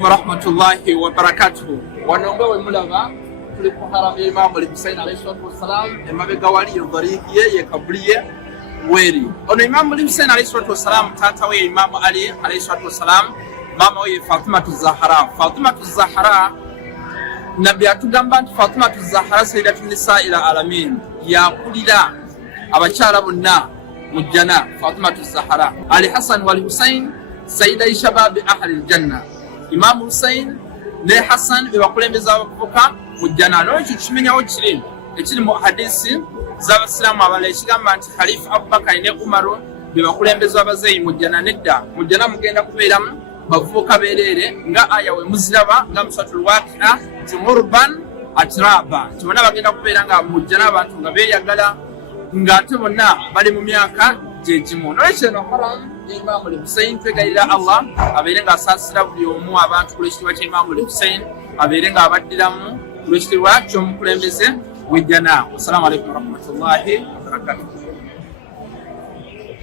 warahmatullahi wabarakatuhu. Wanongewe mulaba tuli kuharam ya Imam al-Husayn alayhi salatu wassalam emabega wali yodharikiye yekabuliye weri ono Imam al-Husayn alayhi salatu wassalam tata we Imam Ali alayhi salatu wassalam mama we Fatimatu Zahra nabi atugamba nti Fatimatu Zahra sayyidatu nisa'il alamin yakulira abakyala bonna mujjana. Fatimatu Zahra Ali Hassan wal Husayn sayyida shababi ahli al-janna. Imam Hussein ne Hassan bebakulembeza abavubuka mujjana. N'ekyo kimenyawo ekiri mu hadisi z'abasiraamu abalala ekigamba nti Khalifa Abubakar ne Umaru bebakulembeza abazeeyi mujjana. Nedda mujjana mugenda kubeeramu bavubuka bereere nga aya we muziraba nga Suratul Waqi'a jumurban atraba nti bonna bagenda kubeera nga mujjana abantu nga beeyagala nga ate bonna bali mu myaka gyegimu. N'ekyo no haram Imam al-Husayn twegalira Allah abeere nga asaasira buli omu abantu ku lw'ekitiibwa kya Imam al-Husayn abeere nga abaddiramu ku lw'ekitiibwa ky'omukulembeze w'ejjana. Wassalamu alaikum warahmatullahi wabarakatuh.